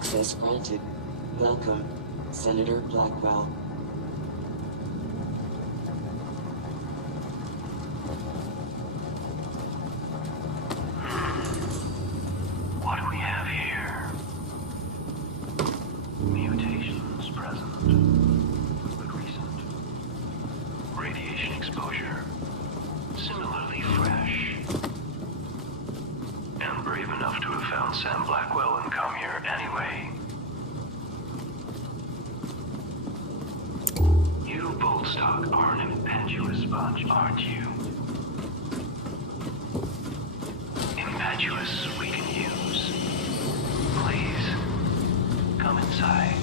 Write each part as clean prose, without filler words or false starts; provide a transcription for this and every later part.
Access granted. Welcome, Senator Blackwell. What do we have here? Mutations present, but recent. Radiation exposure, similarly fresh. And brave enough to have found Sam Blackwell and come here anyway. You, Boltstock, are an impetuous bunch, aren't you? Impetuous we can use. Please, come inside.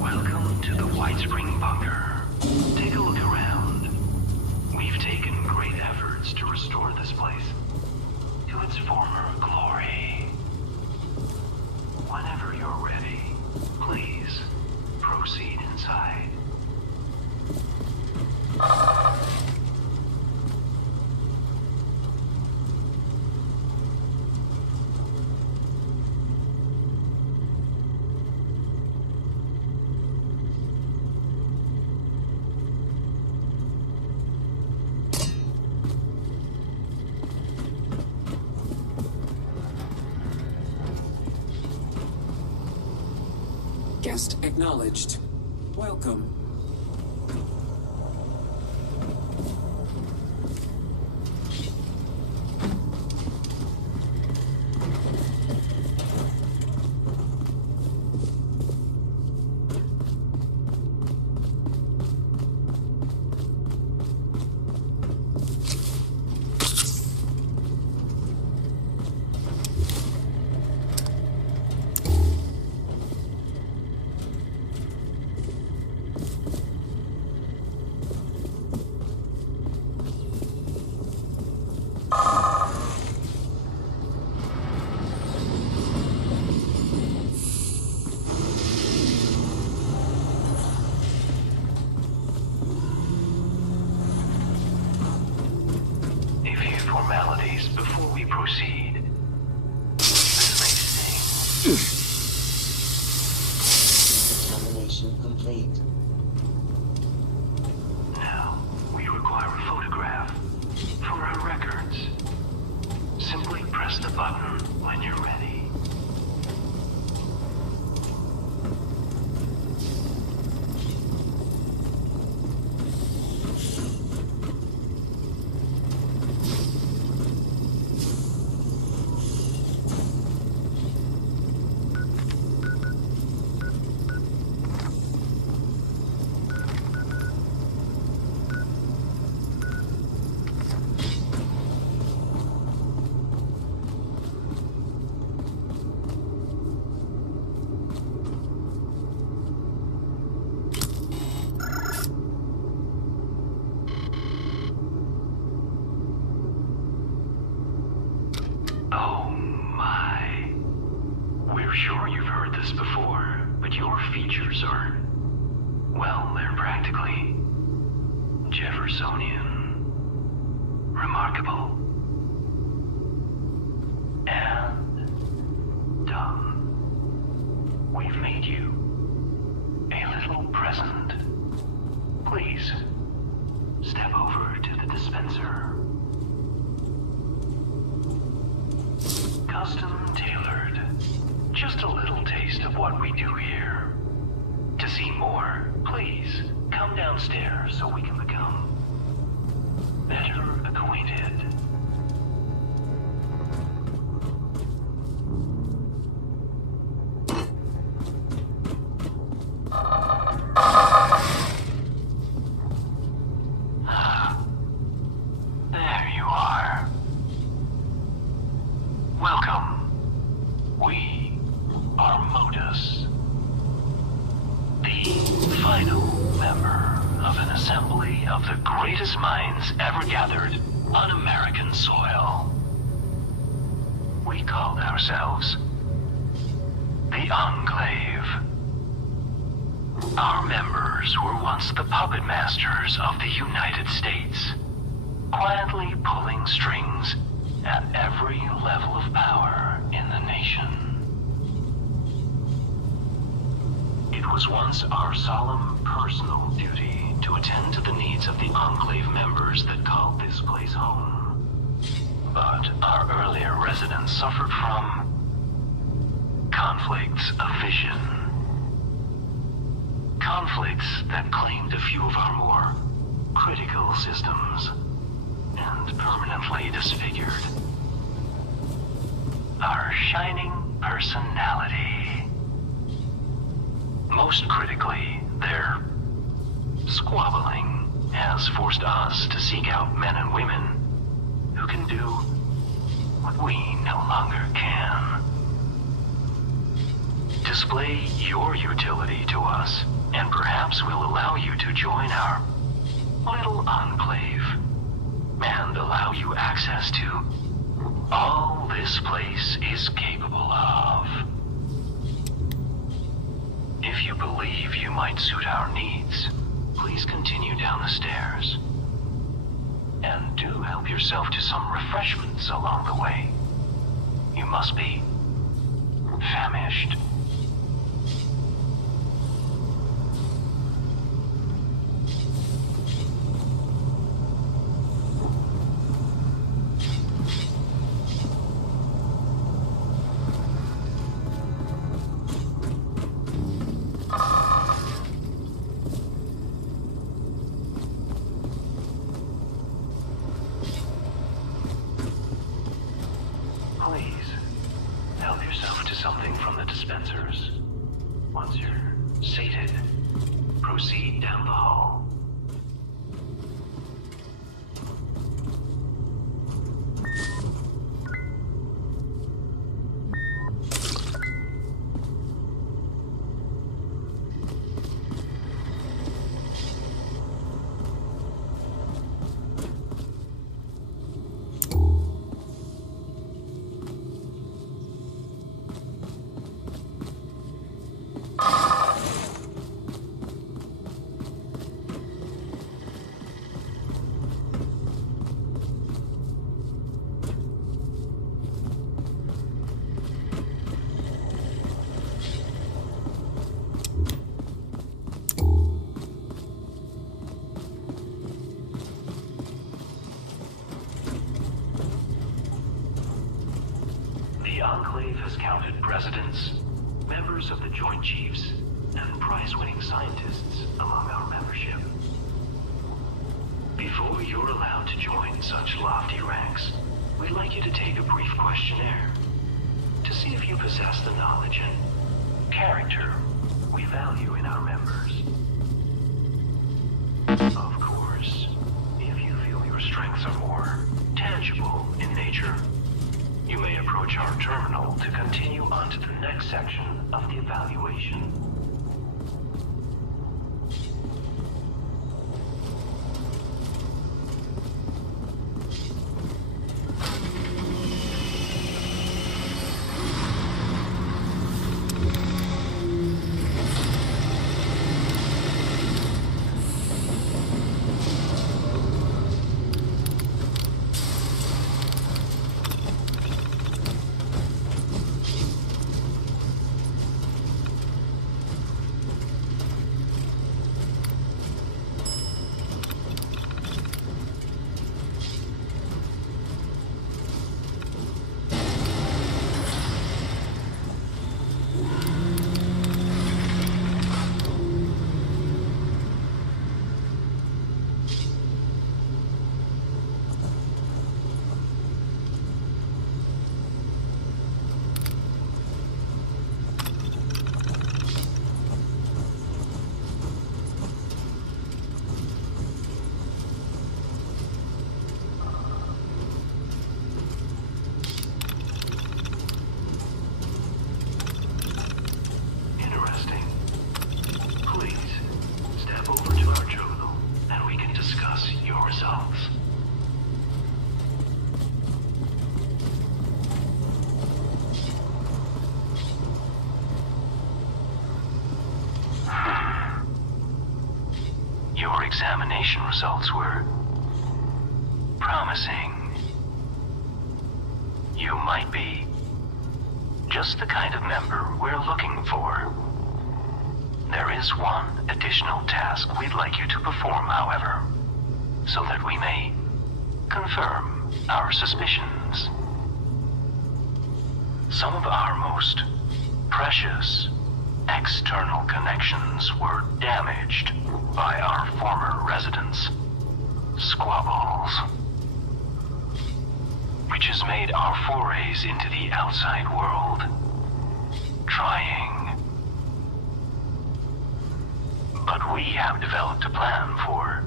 Welcome to the White Spring Bunker. Take a look around. We've taken great efforts to restore this place to its former glory. Whenever you're ready, please proceed inside. Guest acknowledged. Welcome. A few formalities before we proceed. This may sting. Determination complete. Now, we require a photograph for our records. Simply press the button when you're ready. Oh my. We're sure you've heard this before, but your features are, well, they're practically Jeffersonian. Remarkable. And done. We've made you a little present. Please, step over to the dispenser. Custom tailored. Just a little taste of what we do here. To see more, please come downstairs so we can become better acquainted. There you are. Welcome. We are Modus, the final member of an assemblage. assembly of the greatest minds ever gathered on American soil. We called ourselves the Enclave. Our members were once the puppet masters of the United States, quietly pulling strings at every level of power in the nation. It was once our solemn personal duty to attend to the needs of the Enclave members that called this place home. But our earlier residents suffered from conflicts of vision. Conflicts that claimed a few of our more critical systems and permanently disfigured our shining personality. Most critically, their squabbling has forced us to seek out men and women who can do what we no longer can. Display your utility to us, and perhaps we'll allow you to join our little enclave and allow you access to all this place is capable of. If you believe you might suit our needs, please continue down the stairs. And do help yourself to some refreshments along the way. You must be famished. Please, help yourself to something from the dispensers. Once you're sated, proceed down the hall. The Enclave has counted presidents, members of the Joint Chiefs, and prize-winning scientists among our membership. Before you're allowed to join such lofty ranks, we'd like you to take a brief questionnaire to see if you possess the knowledge and character we value in our members. Of course, if you feel your strengths are more tangible in nature, you may approach our terminal to continue on to the next section of the evaluation. extraction results were promising. You might be just the kind of member we're looking for. There is one additional task we'd like you to perform, however, so that we may confirm our suspicions. Some of our most precious external connections were damaged by our former residents' squabbles, which has made our forays into the outside world trying. But we have developed a plan for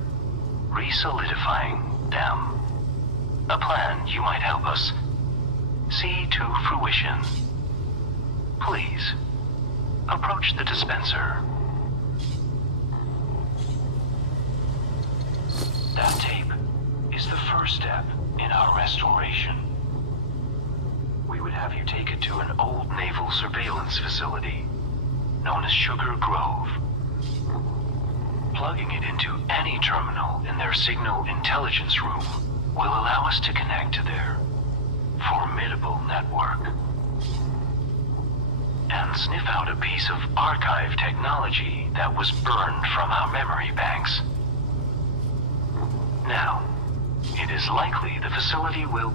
re-solidifying them. A plan you might help us see to fruition. Please, approach the dispenser. That tape is the first step in our restoration. We would have you take it to an old naval surveillance facility known as Sugar Grove. Plugging it into any terminal in their signal intelligence room will allow us to connect to their formidable network and sniff out a piece of archive technology that was burned from our memory banks. Now, it is likely the facility will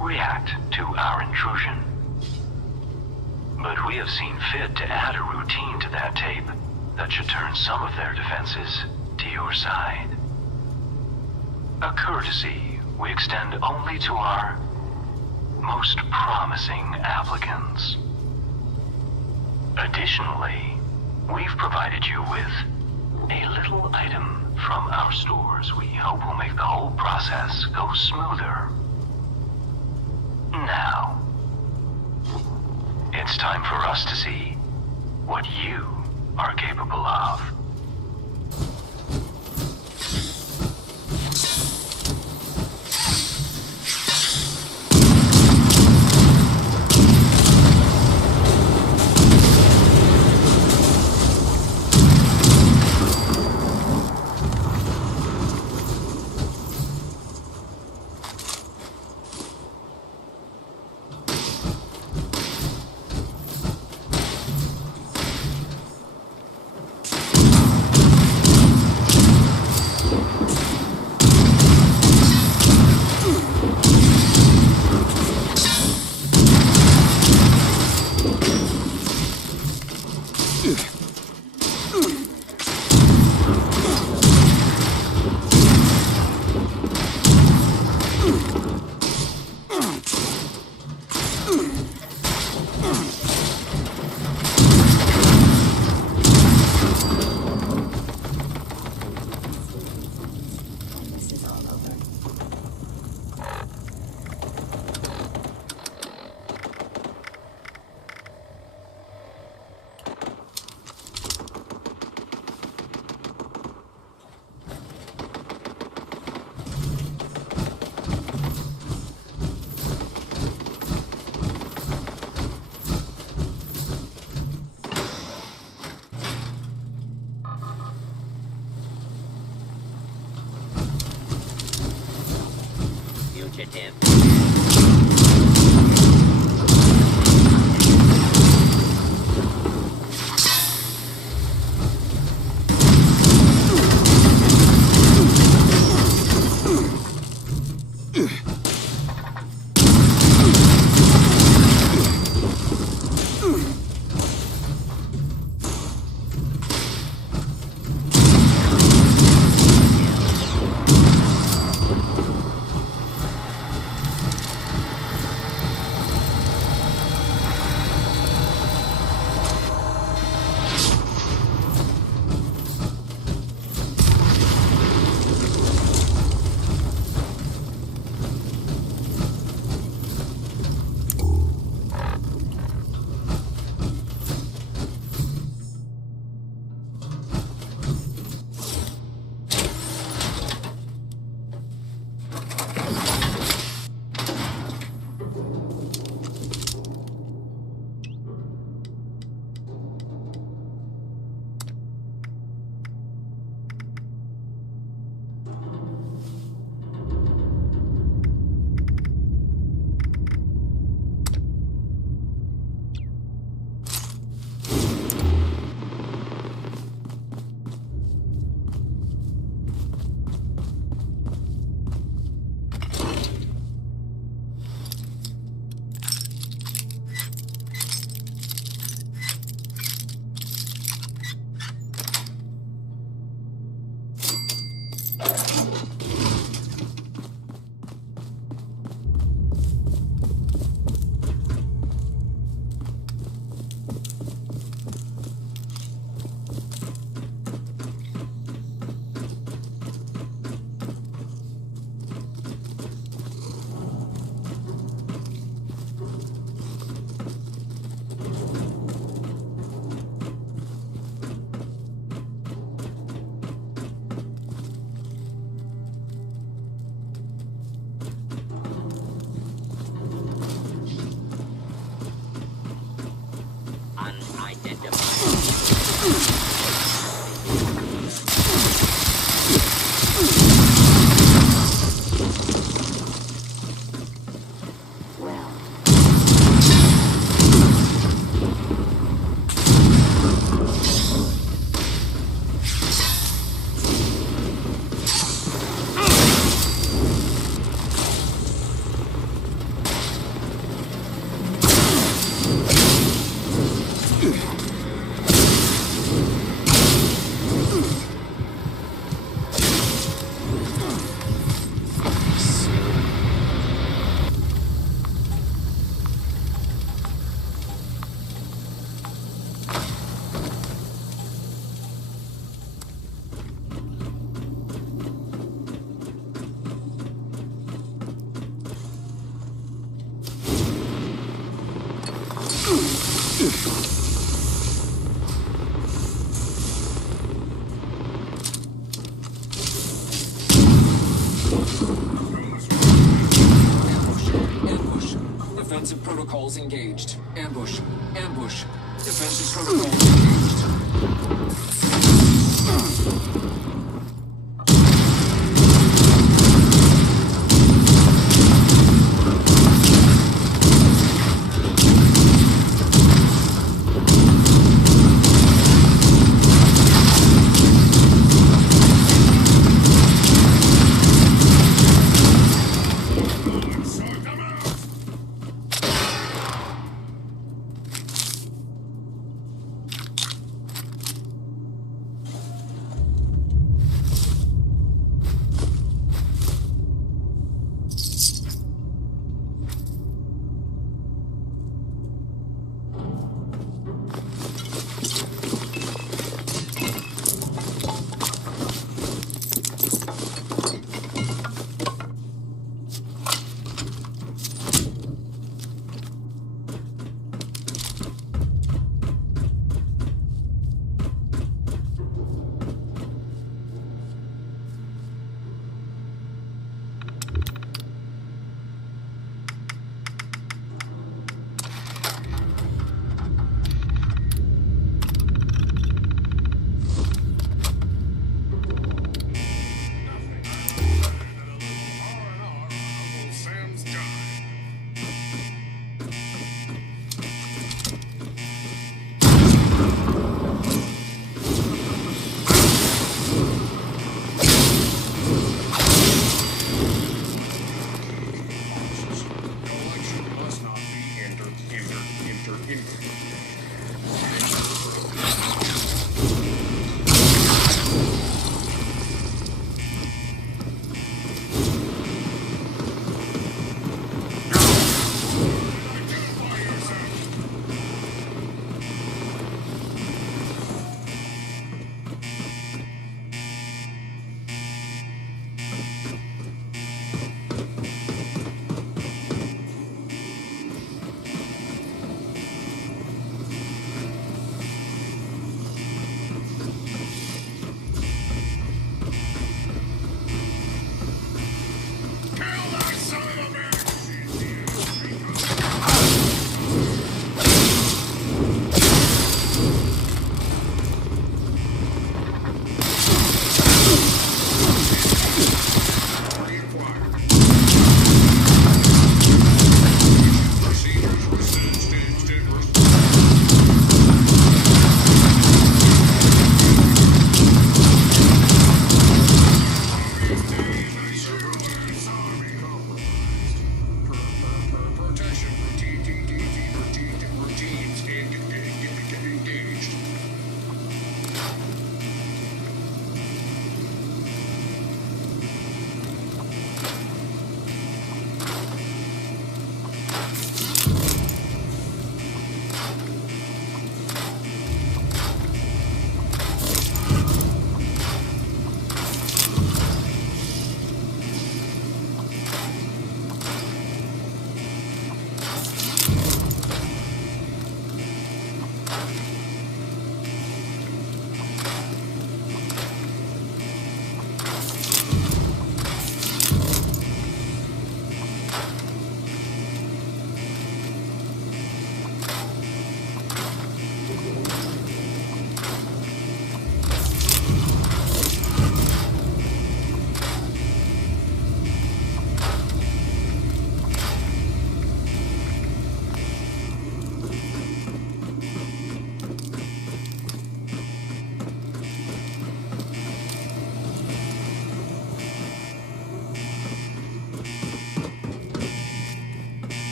react to our intrusion. But we have seen fit to add a routine to that tape that should turn some of their defenses to your side. A courtesy we extend only to our most promising applicants. Additionally, we've provided you with a little item from our stores we hope will make the whole process go smoother. Now, it's time for us to see what you are capable of. Fugitive. Ambush. Defensive protocols engaged. Ambush. Ambush. Defensive protocols engaged.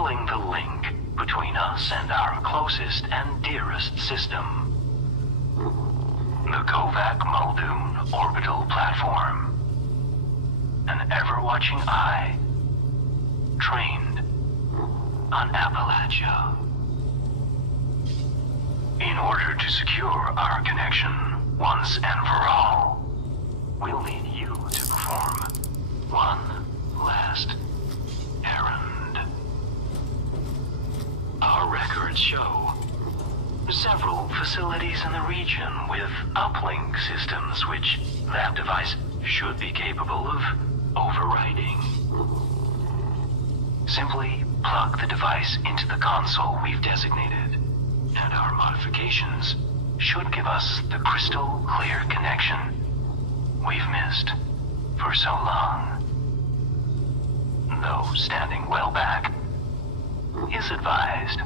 unraveling the link between us and our closest and dearest system. The Kovac Muldoon Orbital Platform. An ever-watching eye, trained on Appalachia. In order to secure our connection once and for all, we'll need you to perform one last errand. Our records show several facilities in the region with uplink systems which that device should be capable of overriding. Simply plug the device into the console we've designated, and our modifications should give us the crystal clear connection we've missed for so long. Though standing well back is advised.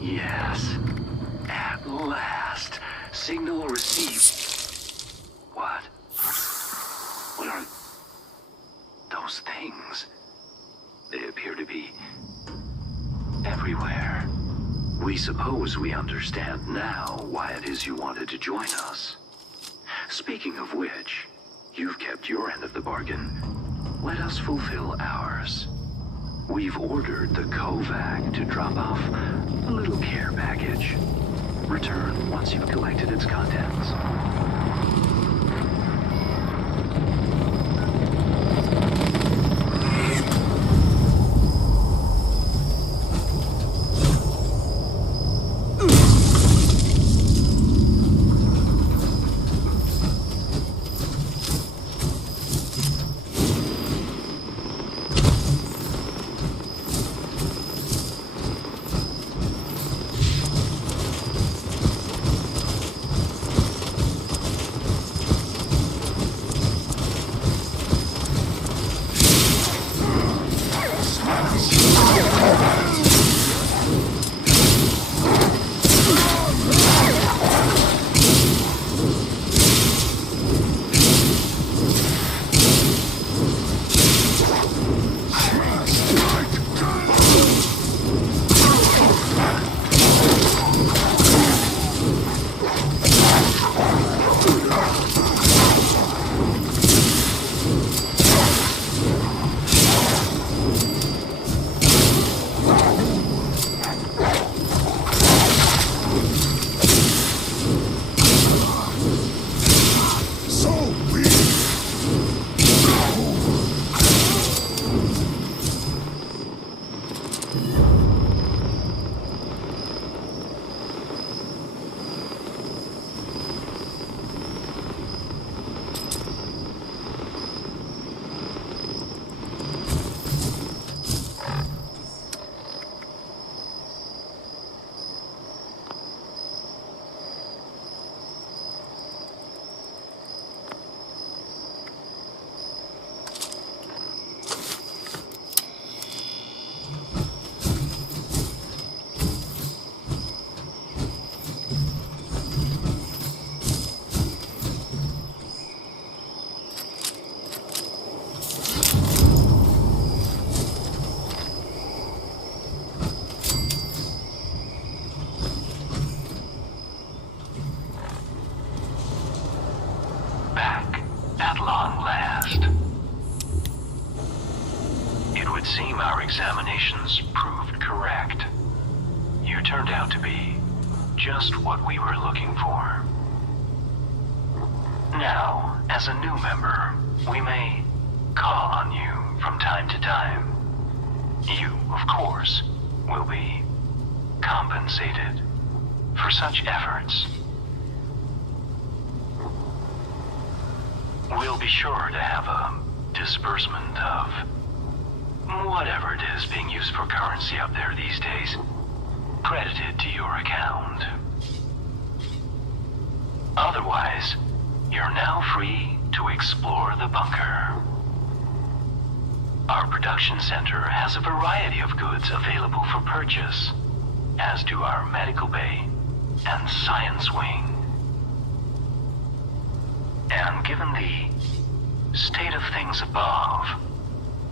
Yes. At last. Signal received. What? What are those things? They appear to be everywhere. We suppose we understand now why it is you wanted to join us. Speaking of which, you've kept your end of the bargain. Let us fulfill ours. We've ordered the Kovac to drop off a little care package. Return once you've collected its contents. seem our examinations proved correct. You turned out to be just what we were looking for. Now, as a new member, we may call on you from time to time. of course, will be compensated for such efforts. We'll be sure to have a disbursement of whatever it is being used for currency up there these days credited to your account. Otherwise, you're now free to explore the bunker. Our production center has a variety of goods available for purchase, as do our medical bay and science wing. And given the state of things above,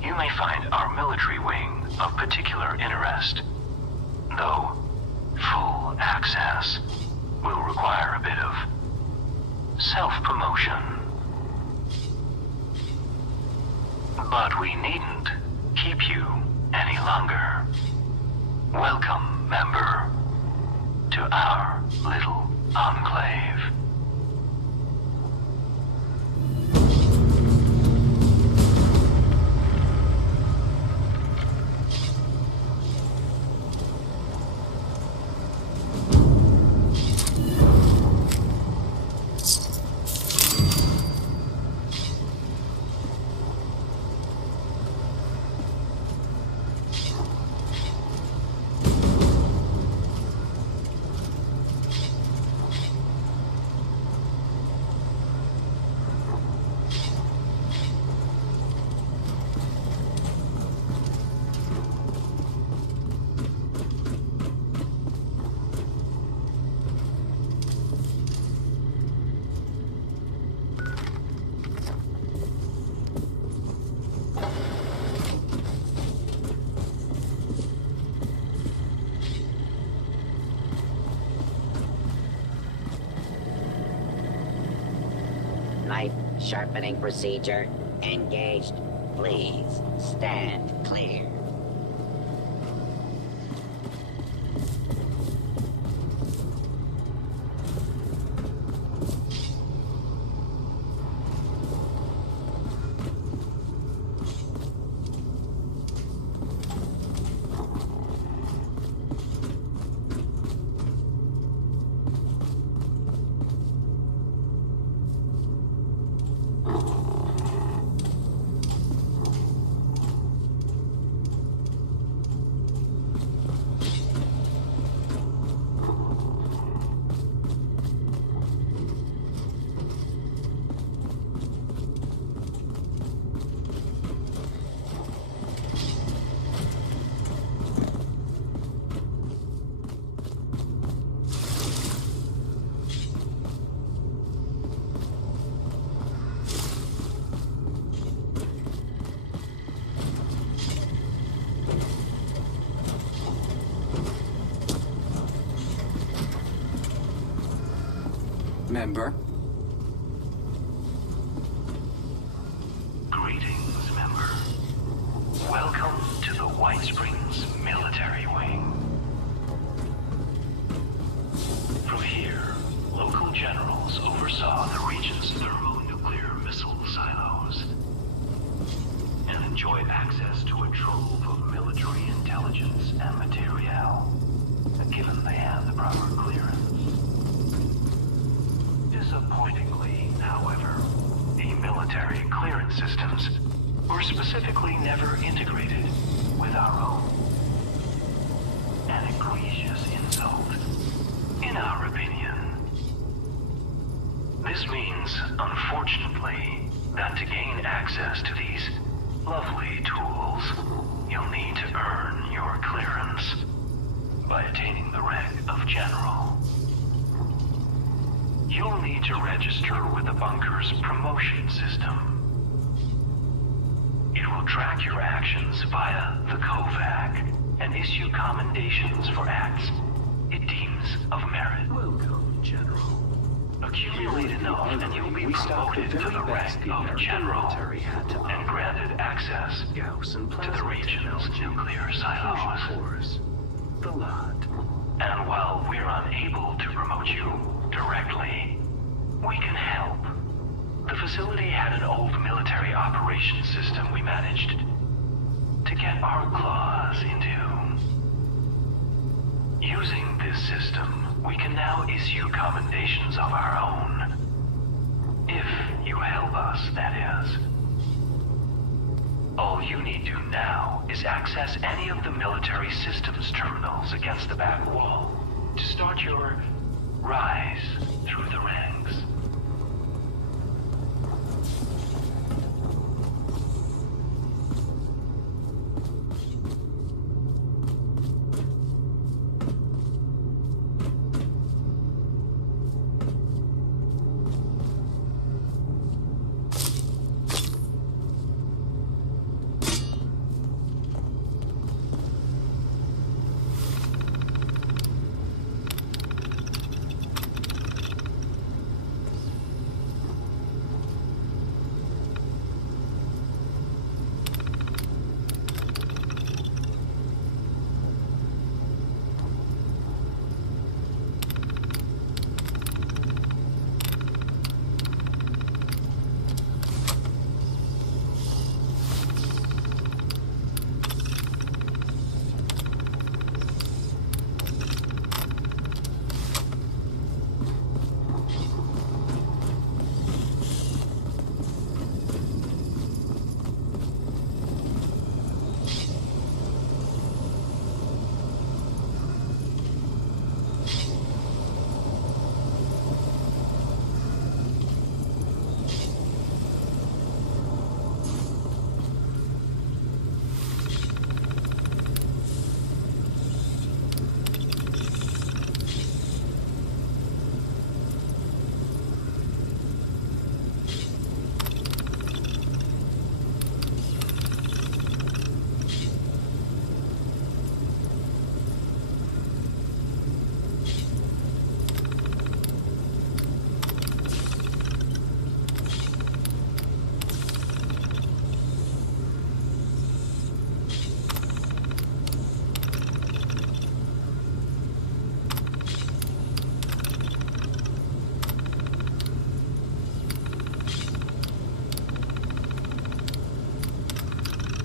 you may find our military wing of particular interest, though full access will require a bit of self-promotion. But we needn't keep you any longer. Welcome, member, to our little enclave. Knife sharpening procedure engaged. Please stand clear. Member? Greetings, member. Welcome to the White Springs Military Wing. From here, local generals oversaw the region's thermonuclear missile silos and enjoy access to a trove of military intelligence and materiel, given they have the proper clearance. Disappointingly, however, the military clearance systems were specifically never integrated with our own. An egregious insult, in our opinion. This means, unfortunately, that to gain access to these lovely tools, you'll need to earn your clearance by attaining the rank of General. You'll need to register with the bunker's promotion system. It will track your actions via the KOVAC and issue commendations for acts it deems of merit. Welcome, General. Accumulate enough and you'll be promoted to the rank of General and granted access to the region's nuclear silos. The lot. And while we're unable to promote you directly, we can help. The facility had an old military operations system we managed to get our claws into. we can now issue commendations of our own. If you help us, that is. All you need to now is access any of the military systems terminals against the back wall to start your rise through the ranks.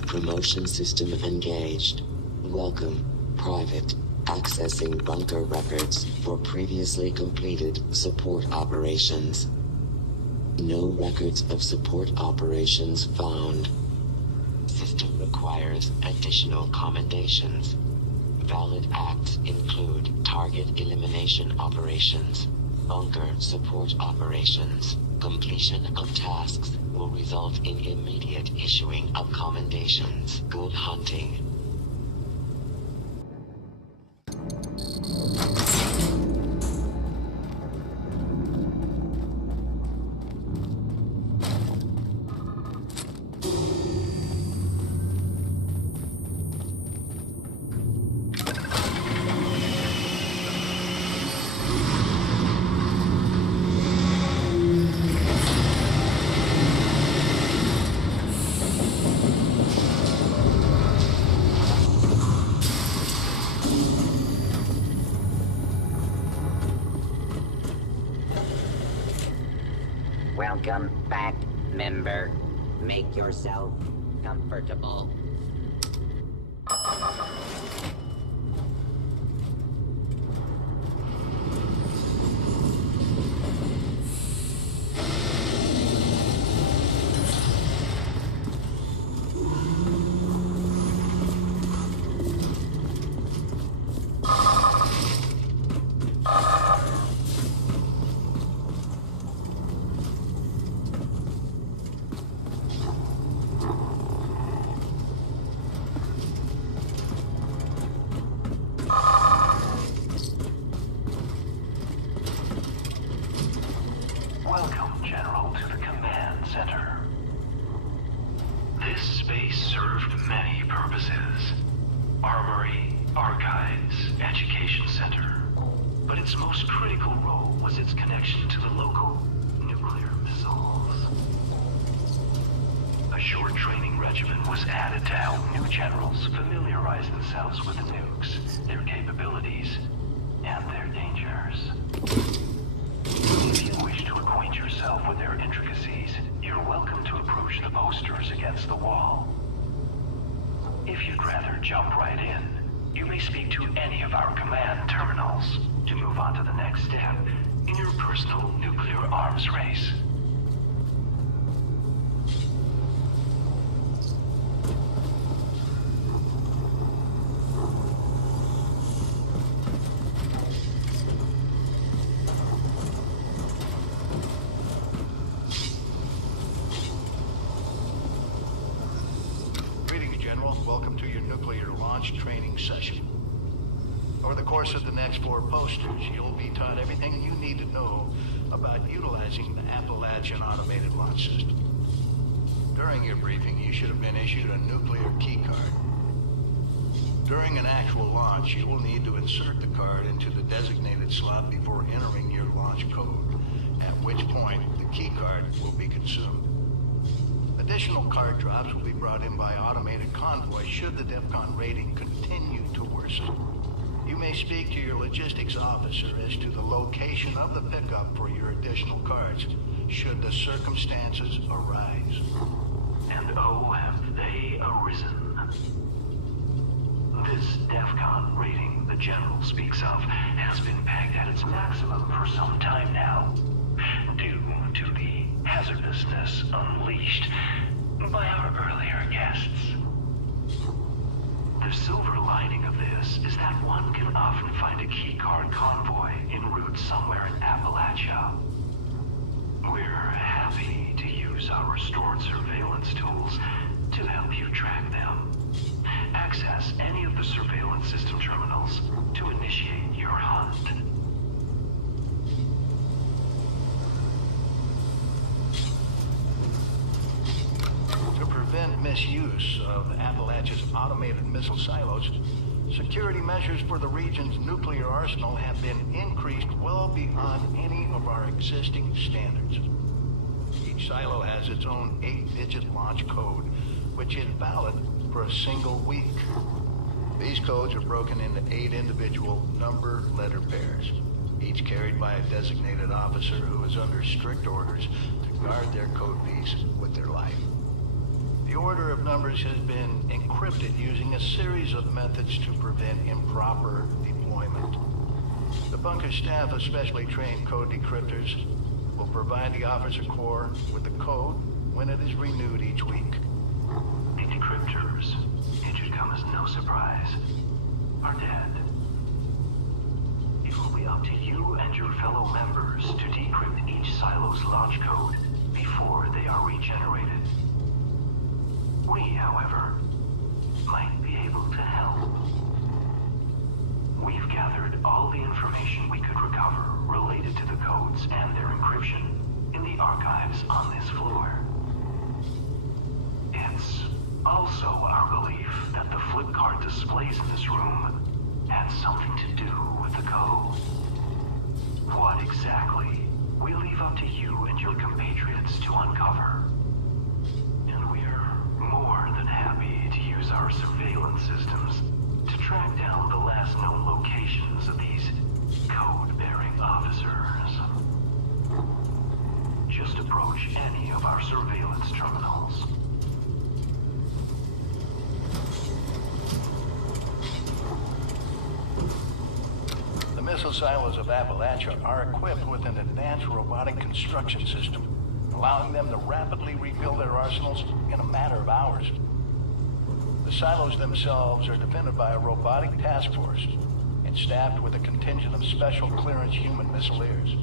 Promotion system engaged. Welcome, Private. Accessing bunker records for previously completed support operations. No records of support operations found. System requires additional commendations. Valid acts include target elimination operations, bunker support operations. Completion of tasks will result in immediate issuing of commendations. Good hunting. Welcome back, member. Make yourself comfortable. Welcome, General, to the Command Center. This space served many purposes. Armory, archives, education center. But its most critical role was its connection to the local nuclear missiles. A short training regimen was added to help new generals familiarize themselves with the nukes, their capabilities, and their dangers. If you wish to acquaint yourself with their intricacies, you're welcome to approach the posters against the wall. If you'd rather jump right in, you may speak to any of our command terminals to move on to the next step in your personal nuclear arms race. Greetings, General. Welcome to your nuclear launch training session. Over the course of the next 4 posters, you'll be taught everything you need to know about utilizing the Appalachian Automated Launch System. During your briefing, you should have been issued a nuclear keycard. During an actual launch, you will need to insert the card into the designated slot before entering your launch code, at which point the keycard will be consumed. Additional card drops will be brought in by automated convoy should the DEFCON rating continue to worsen. You may speak to your logistics officer as to the location of the pickup for your additional cards, should the circumstances arise. And oh, have they arisen. This DEFCON rating the General speaks of has been pegged at its maximum for some time now, due to the hazardousness unleashed by our earlier guests. The silver lining of this is that one can often find a keycard convoy en route somewhere in Appalachia. We're happy to use our restored surveillance tools to help you track them. Access any of the surveillance system terminals to initiate your hunt. To prevent misuse of Appalachia's automated missile silos, security measures for the region's nuclear arsenal have been increased well beyond any of our existing standards. Each silo has its own 8-digit launch code, which is valid for a single week. These codes are broken into 8 individual number-letter pairs, each carried by a designated officer who is under strict orders to guard their code piece with their life. The order of numbers has been encrypted using a series of methods to prevent improper deployment. The bunker staff of specially trained code decryptors will provide the officer corps with the code when it is renewed each week. The decryptors, it should come as no surprise, are dead. It will be up to you and your fellow members to decrypt each silo's launch code before they are regenerated. We, however, might be able to help. We've gathered all the information we could recover related to the codes and their encryption in the archives on this floor. It's also our belief that the flip card displays in this room had something to do with the code. What exactly, we leave up to you and your compatriots to uncover. And we're more than happy to use our surveillance systems to track down the last known locations of these code-bearing officers. Just approach any of our surveillance terminals. The missile silos of Appalachia are equipped with an advanced robotic construction system, allowing them to rapidly rebuild their arsenals in a matter of hours. The silos themselves are defended by a robotic task force and staffed with a contingent of special clearance human missileers.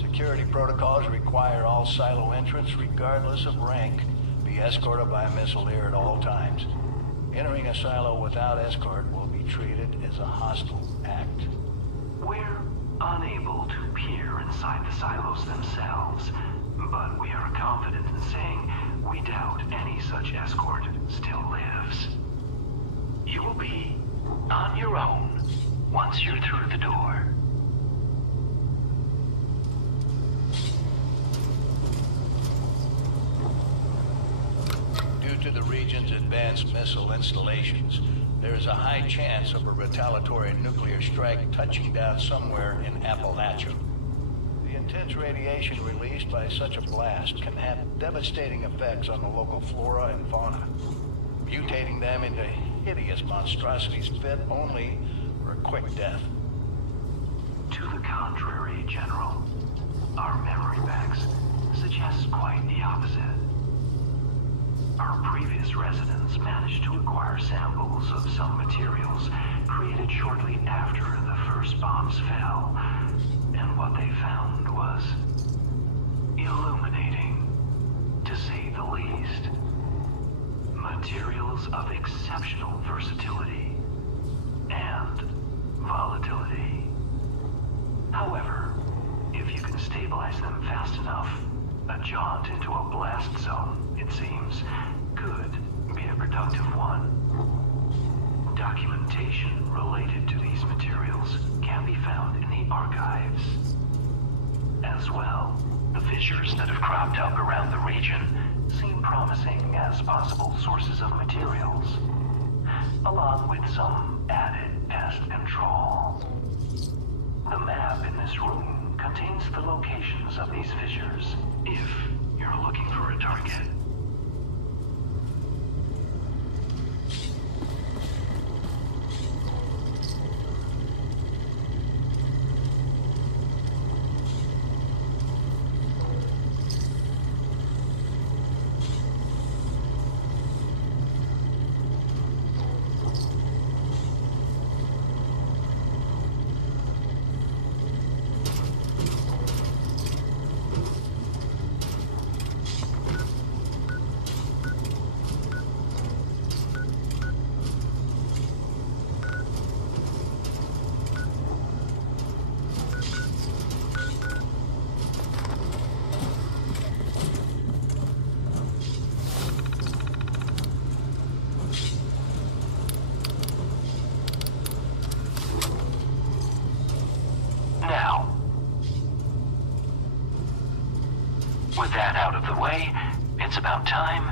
Security protocols require all silo entrants, regardless of rank, be escorted by a missileer at all times. Entering a silo without escort will be treated as a hostile act. We're unable to peer inside the silos themselves, but we are confident in saying we doubt any such escort still lives. You will be on your own once you're through the door. Due to the region's advanced missile installations, there is a high chance of a retaliatory nuclear strike touching down somewhere in Appalachia. The intense radiation released by such a blast can have devastating effects on the local flora and fauna, mutating them into hideous monstrosities fit only for a quick death. To the contrary, General. Our memory banks suggest quite the opposite. Our previous residents managed to acquire samples of some materials created shortly after the first bombs fell, and what they found was illuminating, to say the least. Materials of exceptional versatility and volatility. However, if you can stabilize them fast enough, a jaunt into a blast zone, it seems, could be a productive one. Documentation related to these materials can be found in the archives. As well, the fissures that have cropped up around the region seem promising as possible sources of materials, along with some added pest control. The map in this room contains the locations of these fissures, if you're looking for a target. Now, with that out of the way, it's about time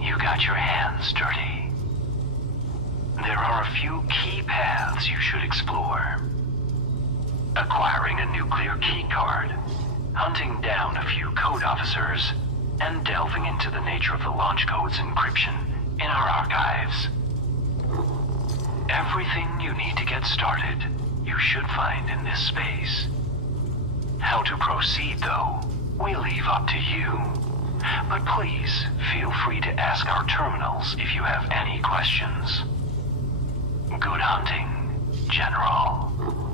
you got your hands dirty. There are a few key paths you should explore. Acquiring a nuclear key card, hunting down a few code officers, and delving into the nature of the launch code's encryption in our archives. Everything you need to get started, you should find in this space. How to proceed, though, we leave up to you. But please, feel free to ask our terminals if you have any questions. Good hunting, General.